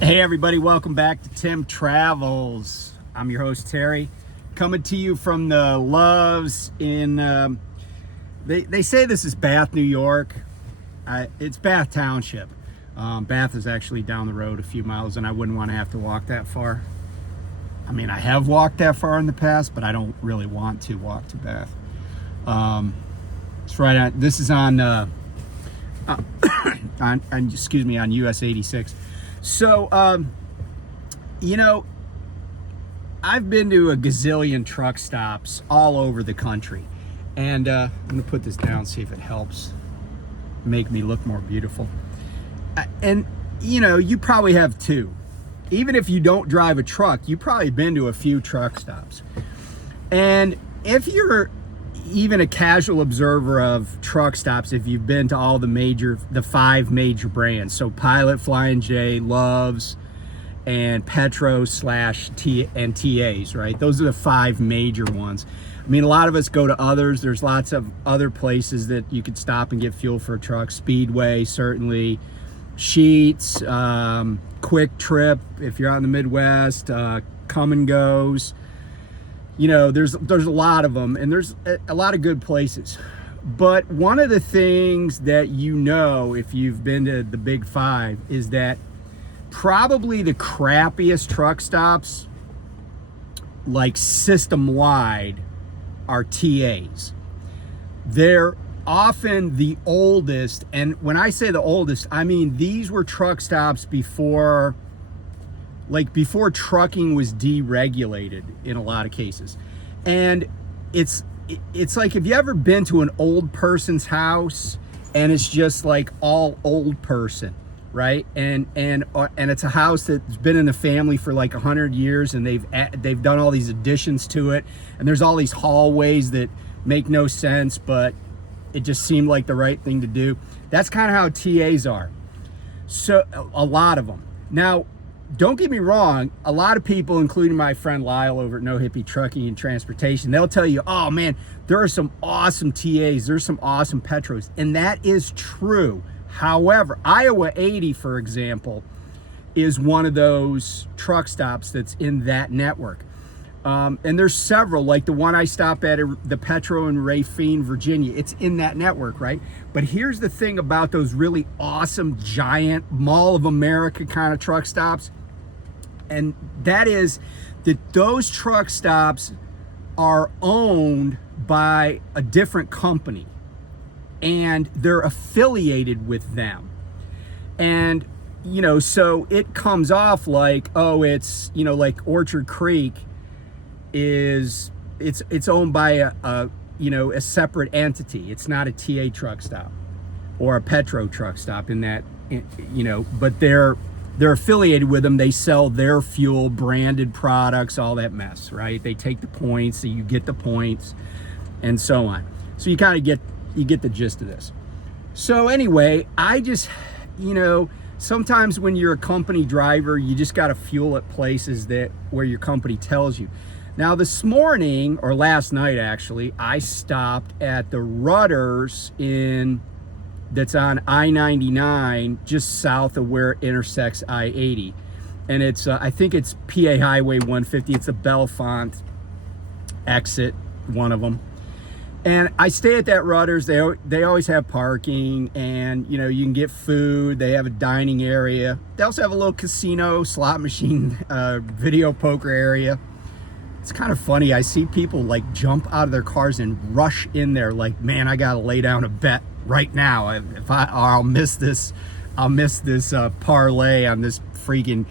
Hey everybody, welcome back to Tim Travels. I'm your host Terry, coming to you from the Loves in, they say this is Bath, New York. It's Bath Township. Bath is actually down the road a few miles, and I wouldn't want to have to walk that far. I mean, I have walked that far in the past, but I don't really want to walk to Bath. It's right on, this is on, on US 86. So, I've been to a gazillion truck stops all over the country. And I'm going to put this down, see if it helps make me look more beautiful. And, you probably have too. Even if you don't drive a truck, you've probably been to a few truck stops. And if you're even a casual observer of truck stops, if you've been to all the five major brands, so Pilot, Flying J, Loves, and Petro and TAs, right? Those are the five major ones. I mean, a lot of us go to others. There's lots of other places that you could stop and get fuel for a truck. Speedway, certainly. Sheets, Quick Trip, if you're out in the Midwest, Come and Goes. There's a lot of them, and there's a lot of good places. But one of the things that if you've been to the big five, is that probably the crappiest truck stops, like system-wide, are TAs. They're often the oldest, and when I say the oldest, I mean these were truck stops before trucking was deregulated in a lot of cases. And it's like, have you ever been to an old person's house and it's just like all old person, right? And it's a house that's been in the family for like 100 years, and they've done all these additions to it, and there's all these hallways that make no sense, but it just seemed like the right thing to do. That's kind of how TAs are. So a lot of them. Now, don't get me wrong, a lot of people, including my friend Lyle over at No Hippie Trucking and Transportation, they'll tell you, oh man, there are some awesome TAs, there's some awesome Petros, and that is true. However, Iowa 80, for example, is one of those truck stops that's in that network. And there's several, like the one I stopped at, the Petro in Rafine, Virginia. It's in that network, right? But here's the thing about those really awesome, giant, Mall of America kind of truck stops. And that is that those truck stops are owned by a different company, and they're affiliated with them. And, so it comes off like, oh, it's, like Orchard Creek it's owned by a separate entity. It's not a TA truck stop or a Petro truck stop in that, but they're affiliated with them. They sell their fuel, branded products, all that mess, right? They take the points, so you get the points, and so on. So you kind of get the gist of this. So anyway, I just, sometimes when you're a company driver, you just got to fuel at places where your company tells you. Now this morning, or last night actually, I stopped at the Rutters that's on I-99, just south of where it intersects I-80. And it's, I think it's PA Highway 150. It's a Bellefonte exit, one of them. And I stay at that Rutters. They always have parking, and you can get food. They have a dining area. They also have a little casino, slot machine, video poker area. It's kind of funny. I see people like jump out of their cars and rush in there like, man, I gotta lay down a bet right now. I'll miss this parlay on this freaking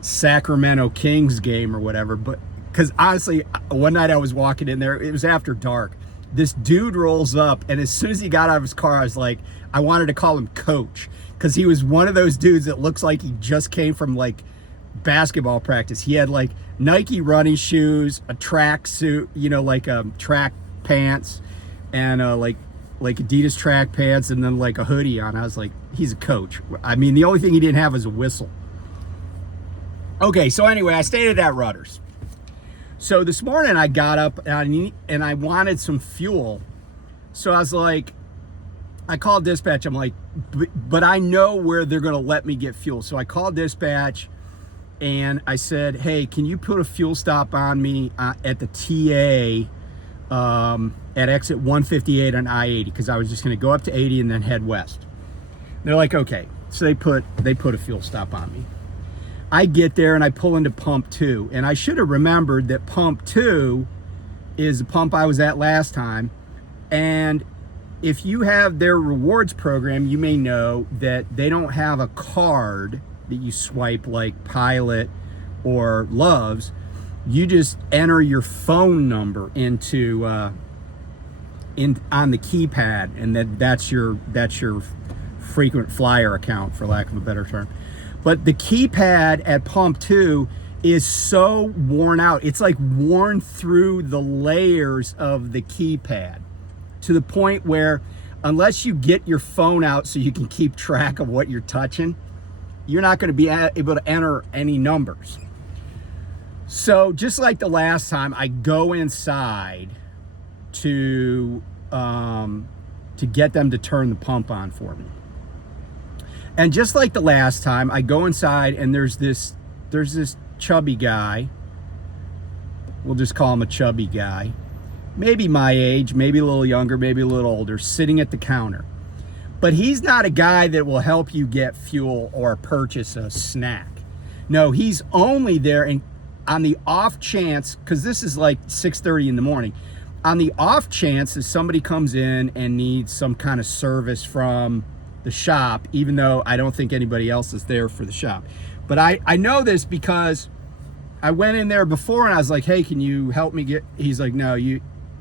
Sacramento Kings game or whatever. But because honestly, one night I was walking in there, it was after dark. This dude rolls up, and as soon as he got out of his car, I was like, I wanted to call him Coach, because he was one of those dudes that looks like he just came from like basketball practice. He had like Nike running shoes, a track suit, like track pants, and like Adidas track pants, and then like a hoodie on. I was like, he's a coach. I mean, the only thing he didn't have was a whistle. Okay, so anyway, I stayed at that Rutters. So this morning I got up and I wanted some fuel. So I was like, I called dispatch. I'm like, but I know where they're going to let me get fuel. So I called dispatch, and I said, hey, can you put a fuel stop on me at the TA at exit 158 on I-80, because I was just going to go up to 80 and then head west. They're like, okay. So they put a fuel stop on me. I get there and I pull into pump 2, and I should have remembered that pump 2 is the pump I was at last time. And if you have their rewards program, you may know that they don't have a card that you swipe like Pilot or Love's. You just enter your phone number into on the keypad, and that's your frequent flyer account, for lack of a better term. But the keypad at pump 2 is so worn out. It's like worn through the layers of the keypad, to the point where unless you get your phone out so you can keep track of what you're touching, you're not going to be able to enter any numbers. So just like the last time, I go inside to get them to turn the pump on for me. And just like the last time, I go inside and there's this chubby guy. We'll just call him a chubby guy. Maybe my age, maybe a little younger, maybe a little older, sitting at the counter. But he's not a guy that will help you get fuel or purchase a snack. No, he's only there and on the off chance, because this is like 6:30 in the morning, on the off chance that somebody comes in and needs some kind of service from the shop, even though I don't think anybody else is there for the shop. But I know this because I went in there before and I was like, hey, can you help me get, he's like, no,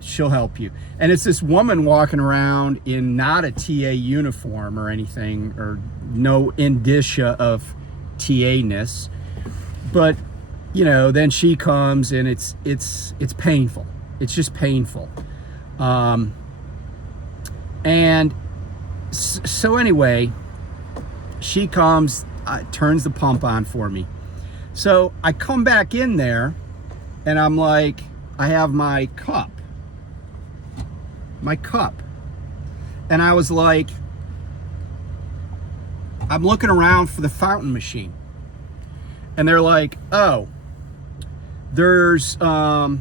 she'll help you. And it's this woman walking around in not a TA uniform or anything, or no indicia of TA-ness. But, you know, then she comes and it's painful. It's just painful. And so anyway, she comes, turns the pump on for me. So I come back in there and I'm like, I have my cup. And I was like, I'm looking around for the fountain machine. And they're like, oh, there's no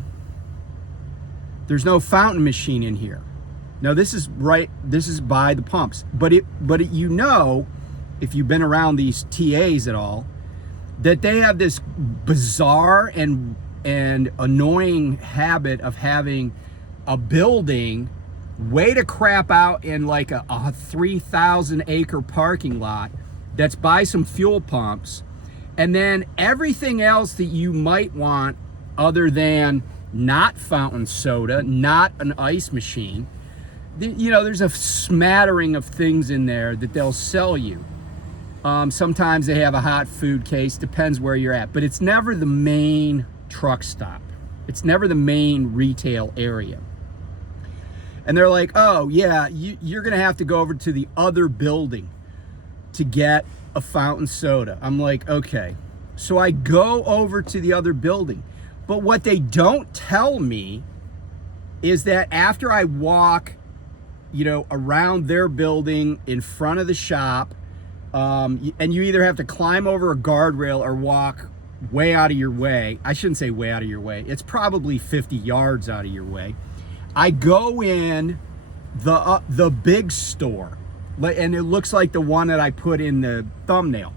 fountain machine in here. Now this is by the pumps. But you know, if you've been around these TAs at all, that they have this bizarre and annoying habit of having a building way to crap out in like a 3,000 acre parking lot that's by some fuel pumps, and then everything else that you might want other than not fountain soda, not an ice machine. You know, there's a smattering of things in there that they'll sell you. Sometimes they have a hot food case, depends where you're at, but it's never the main truck stop. It's never the main retail area. And they're like, oh yeah, you're gonna have to go over to the other building to get a fountain soda. I'm like, okay. So I go over to the other building. But what they don't tell me is that after I walk, you know, around their building in front of the shop, and you either have to climb over a guardrail or walk way out of your way. I shouldn't say way out of your way. It's probably 50 yards out of your way. I go in the big store, and it looks like the one that I put in the thumbnail.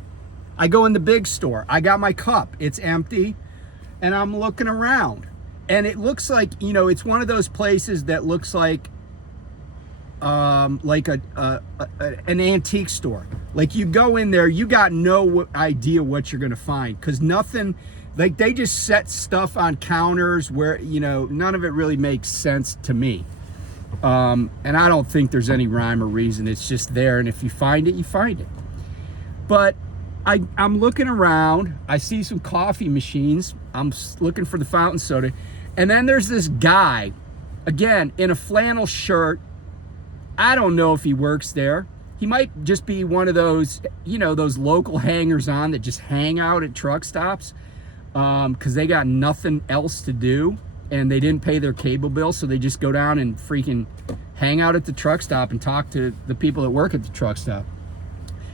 I go in the big store. I got my cup. It's empty, and I'm looking around, and it looks like, you know, it's one of those places that looks like an antique store. Like, you go in there, you got no idea what you're gonna find, because nothing, like, they just set stuff on counters where, you know, none of it really makes sense to me. And I don't think there's any rhyme or reason. It's just there, and if you find it, you find it. But I'm looking around, I see some coffee machines, I'm looking for the fountain soda, and then there's this guy, again, in a flannel shirt. I don't know if he works there. He might just be one of those, you know, those local hangers-on that just hang out at truck stops because they got nothing else to do and they didn't pay their cable bill, so they just go down and freaking hang out at the truck stop and talk to the people that work at the truck stop.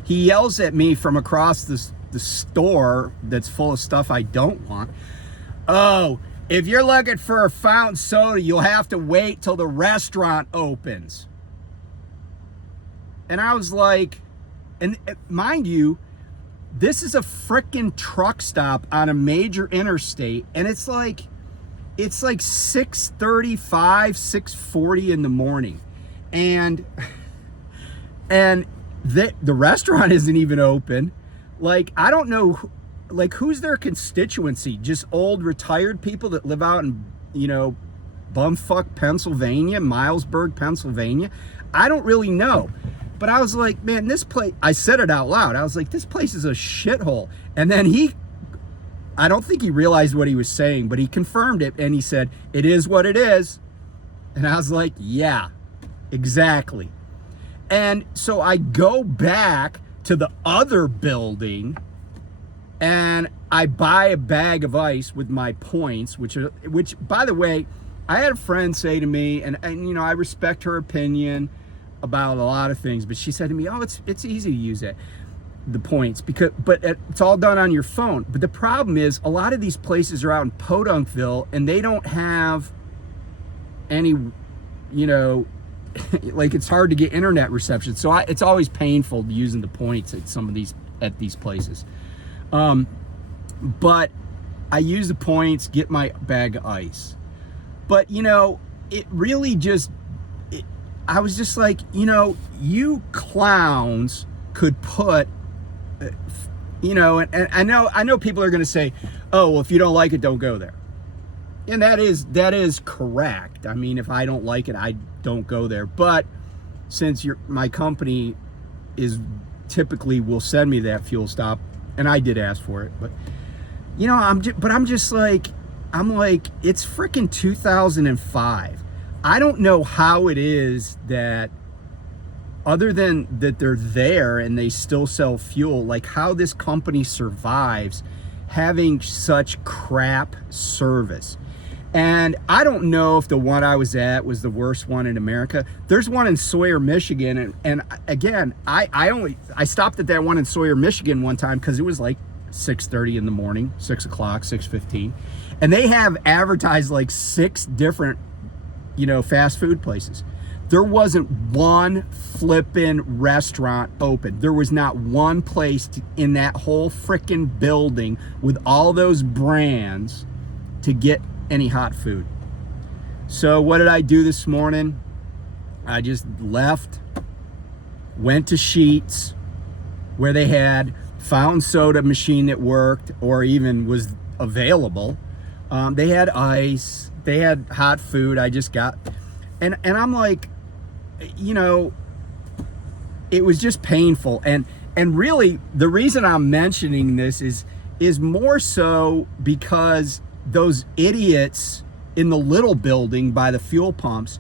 He yells at me from across the store that's full of stuff I don't want. Oh, if you're looking for a fountain soda, you'll have to wait till the restaurant opens. And I was like, and mind you, this is a frickin' truck stop on a major interstate, and it's like 6:35, 6:40 in the morning, and the restaurant isn't even open. Like, I don't know, like, who's their constituency? Just old retired people that live out in, bumfuck Pennsylvania, Milesburg, Pennsylvania. I don't really know. But I was like, man, this place, I said it out loud. I was like, this place is a shithole. And then I don't think he realized what he was saying, but he confirmed it. And he said, it is what it is. And I was like, yeah, exactly. And so I go back to the other building and I buy a bag of ice with my points, which by the way, I had a friend say to me, and I respect her opinion about a lot of things, but she said to me, oh, it's easy to use the points, but it's all done on your phone. But the problem is, a lot of these places are out in Podunkville and they don't have any, like, it's hard to get internet reception. So it's always painful using the points at these places. But I use the points, get my bag of ice. But it really just, I was just like, you clowns could put, and I know people are going to say, oh, well, if you don't like it, don't go there. And that is correct. I mean, if I don't like it, I don't go there. But since my company typically will send me that fuel stop, and I did ask for it, but I'm just like, it's freaking 2005. I don't know how it is that, other than that they're there and they still sell fuel, like how this company survives having such crap service. And I don't know if the one I was at was the worst one in America. There's one in Sawyer, Michigan, and again, I stopped at that one in Sawyer, Michigan one time because it was like 6:30 in the morning, 6 o'clock, 6:15, and they have advertised like 6 different fast food places. There wasn't one flippin' restaurant open. There was not one place in that whole frickin' building with all those brands to get any hot food. So what did I do this morning? I just left, went to Sheetz, where they had fountain soda machine that worked or even was available. They had ice. They had hot food. I just got, and I'm like, it was just painful. And really, the reason I'm mentioning this is more so because those idiots in the little building by the fuel pumps,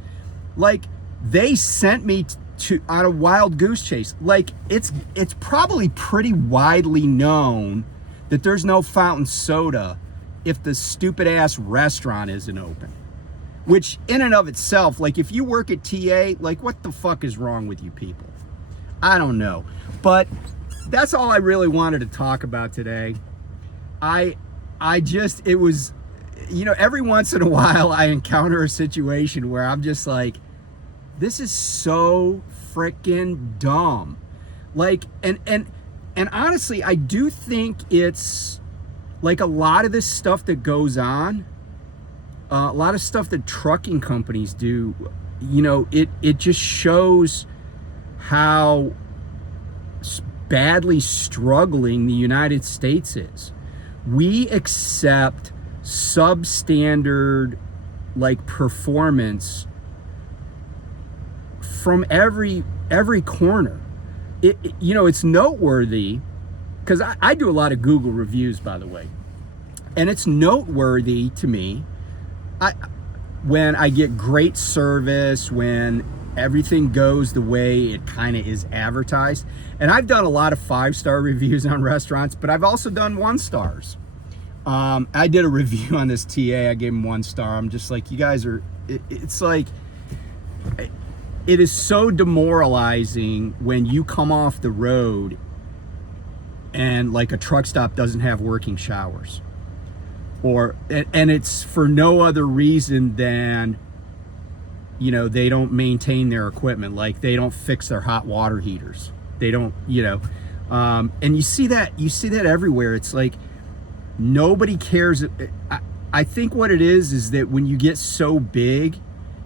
like, they sent me on a wild goose chase. Like, it's probably pretty widely known that there's no fountain soda if the stupid ass restaurant isn't open. Which in and of itself, like, if you work at TA, like, what the fuck is wrong with you people? I don't know. But that's all I really wanted to talk about today. It was, every once in a while I encounter a situation where I'm just like, this is so freaking dumb. Like, and honestly, I do think it's like a lot of this stuff that goes on, a lot of stuff that trucking companies do, it just shows how badly struggling the United States is. We accept substandard, like, performance from every corner. It's noteworthy because I do a lot of Google reviews, by the way, and it's noteworthy to me when I get great service, when everything goes the way it kind of is advertised. And I've done a lot of 5-star reviews on restaurants, but I've also done 1-stars. I did a review on this TA. I gave him 1 star. I'm just like, you guys are, it's like, it is so demoralizing when you come off the road and like a truck stop doesn't have working showers, and it's for no other reason than, you know, they don't maintain their equipment. Like they don't fix their hot water heaters. They don't, you know, and you see that everywhere. It's like nobody cares. I think what it is that when you get so big,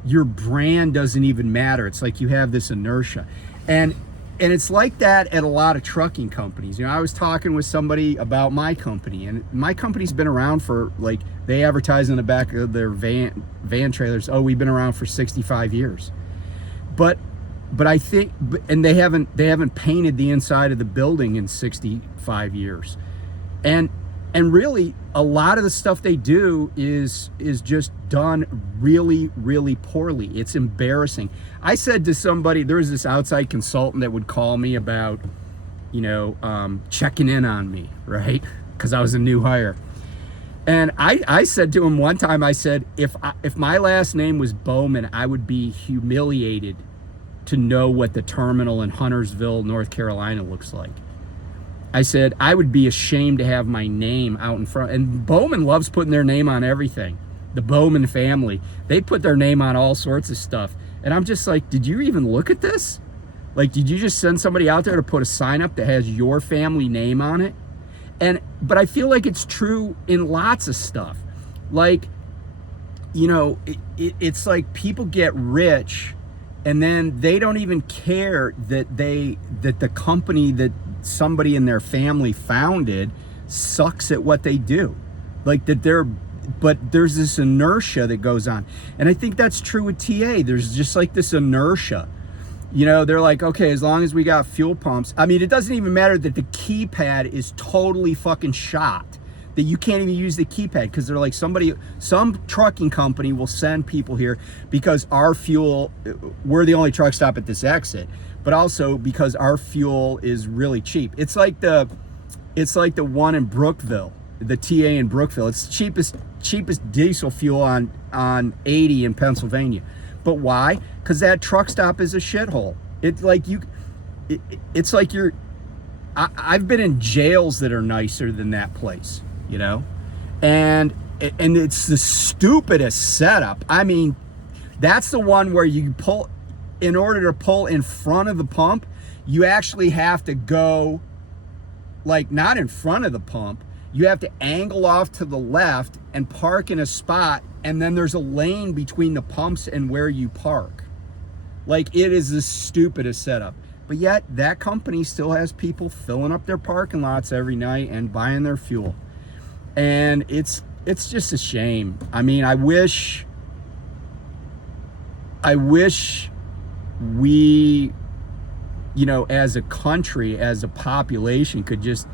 your brand doesn't even matter. It's like you have this inertia, and it's like that at a lot of trucking companies. You know, I was talking with somebody about my company, and my company's been around for, like, they advertise in the back of their van trailers, oh, we've been around for 65 years. But I think, and they haven't painted the inside of the building in 65 years. And really, a lot of the stuff they do is just done really, really poorly. It's embarrassing. I said to somebody, there was this outside consultant that would call me about, you know, checking in on me, right? Because I was a new hire. And I said to him one time, I said, if my last name was Bowman, I would be humiliated to know what the terminal in Huntersville, North Carolina looks like. I said, I would be ashamed to have my name out in front. And Bowman loves putting their name on everything. The Bowman family, they put their name on all sorts of stuff. And I'm just like, did you even look at this? Like, did you just send somebody out there to put a sign up that has your family name on it? But I feel like it's true in lots of stuff. Like, you know, it's like people get rich and then they don't even care that the company that somebody in their family founded sucks at what they do. Like that but there's this inertia that goes on. And I think that's true with TA. There's just like this inertia. You know, they're like, okay, as long as we got fuel pumps. I mean, it doesn't even matter that the keypad is totally fucking shot, that you can't even use the keypad, because they're like, some trucking company will send people here because our fuel, we're the only truck stop at this exit, but also because our fuel is really cheap. It's like the one in Brookville, the TA in Brookville. It's cheapest diesel fuel on 80 in Pennsylvania. But why? Because that truck stop is a shithole. It's like I've been in jails that are nicer than that place, you know? And it's the stupidest setup. I mean, that's the one where you pull, in order to pull in front of the pump, you actually have to go, like, not in front of the pump. You have to angle off to the left and park in a spot, and then there's a lane between the pumps and where you park. Like, it is the stupidest setup. But yet, that company still has people filling up their parking lots every night and buying their fuel. And it's just a shame. I mean, I wish we, you know, as a country, as a population, could just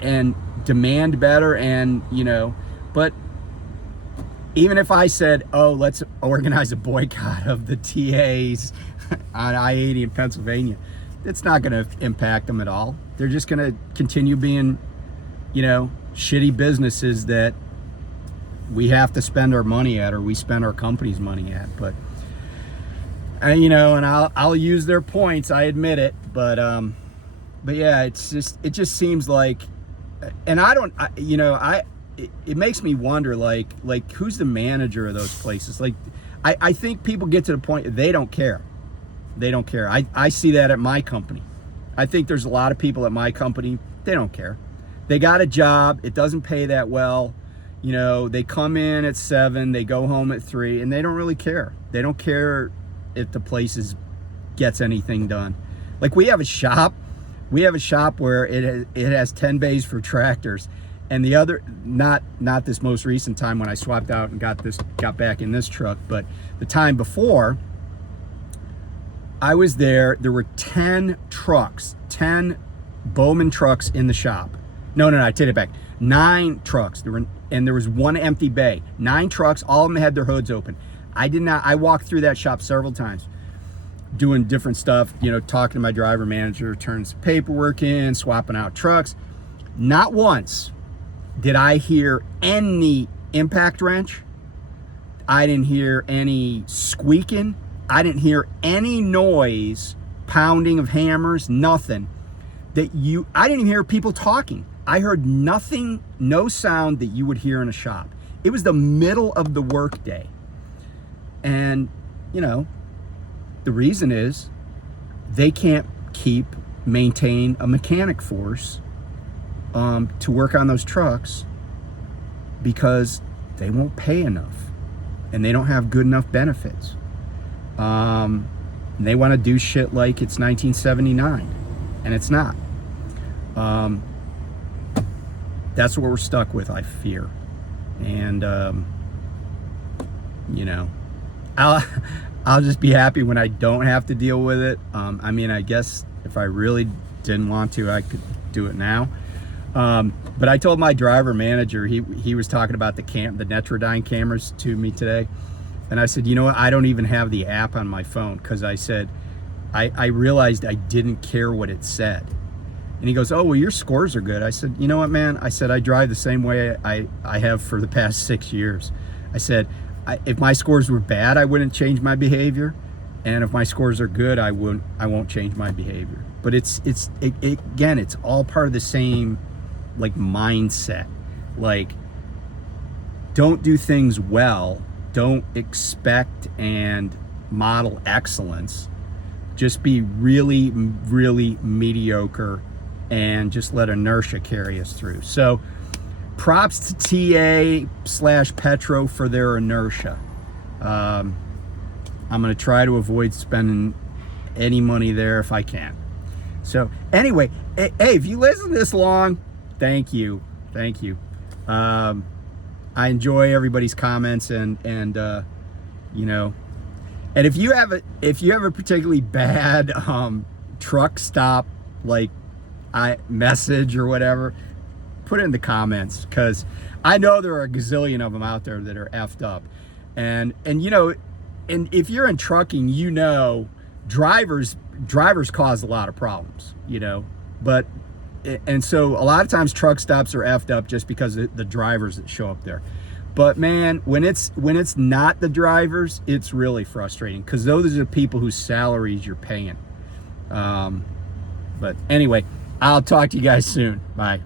and demand better, and, you know, but even if I said, oh, let's organize a boycott of the TAs on I-80 in Pennsylvania, it's not going to impact them at all. They're just going to continue being, you know, shitty businesses that we have to spend our money at, or we spend our company's money at. But, you know, and I'll use their points, I admit it, but yeah, it just seems like, and it makes me wonder, like who's the manager of those places? Like, I think people get to the point they don't care. They don't care. I see that at my company. I think there's a lot of people at my company, they don't care. They got a job, it doesn't pay that well. You know, they come in at 7, they go home at 3, and they don't really care. They don't care if the place gets anything done. Like, we have a shop where it has 10 bays for tractors, and the other, not this most recent time when I swapped out and got back in this truck, but the time before I was there were 10 trucks, 10 Bowman trucks in the shop. No, I take it back. 9 trucks. There was one empty bay. 9 trucks, all of them had their hoods open. I walked through that shop several times, doing different stuff, you know, talking to my driver manager, turning some paperwork in, swapping out trucks. Not once did I hear any impact wrench. I didn't hear any squeaking. I didn't hear any noise, pounding of hammers, nothing. that I didn't even hear people talking. I heard nothing, no sound that you would hear in a shop. It was the middle of the workday. And, you know, the reason is they can't maintain a mechanic force to work on those trucks because they won't pay enough and they don't have good enough benefits. They want to do shit like it's 1979, and it's not. That's what we're stuck with, I fear. And you know, I'll just be happy when I don't have to deal with it. I mean, I guess if I really didn't want to, I could do it now. But I told my driver manager, he was talking about the Netrodyne cameras to me today. And I said, you know what? I don't even have the app on my phone, because I said, I realized I didn't care what it said. And he goes, oh, well, your scores are good. I said, you know what, man? I said, I drive the same way I have for the past 6 years. I said, if my scores were bad, I wouldn't change my behavior. And if my scores are good, I won't change my behavior. But again, it's all part of the same, like, mindset. Like, don't do things well. Don't expect and model excellence. Just be really, really mediocre and just let inertia carry us through. So props to TA/Petro for their inertia. I'm going to try to avoid spending any money there if I can. So anyway, hey, if you listen this long, thank you. I enjoy everybody's comments, and you know, and if you have a particularly bad Truckstop like message or whatever, put it in the comments, because I know there are a gazillion of them out there that are effed up. And you know, and if you're in trucking, you know, drivers cause a lot of problems, you know. But and so a lot of times truck stops are effed up just because of the drivers that show up there. But man, when it's not the drivers, it's really frustrating, because those are the people whose salaries you're paying. But anyway, I'll talk to you guys soon. Bye.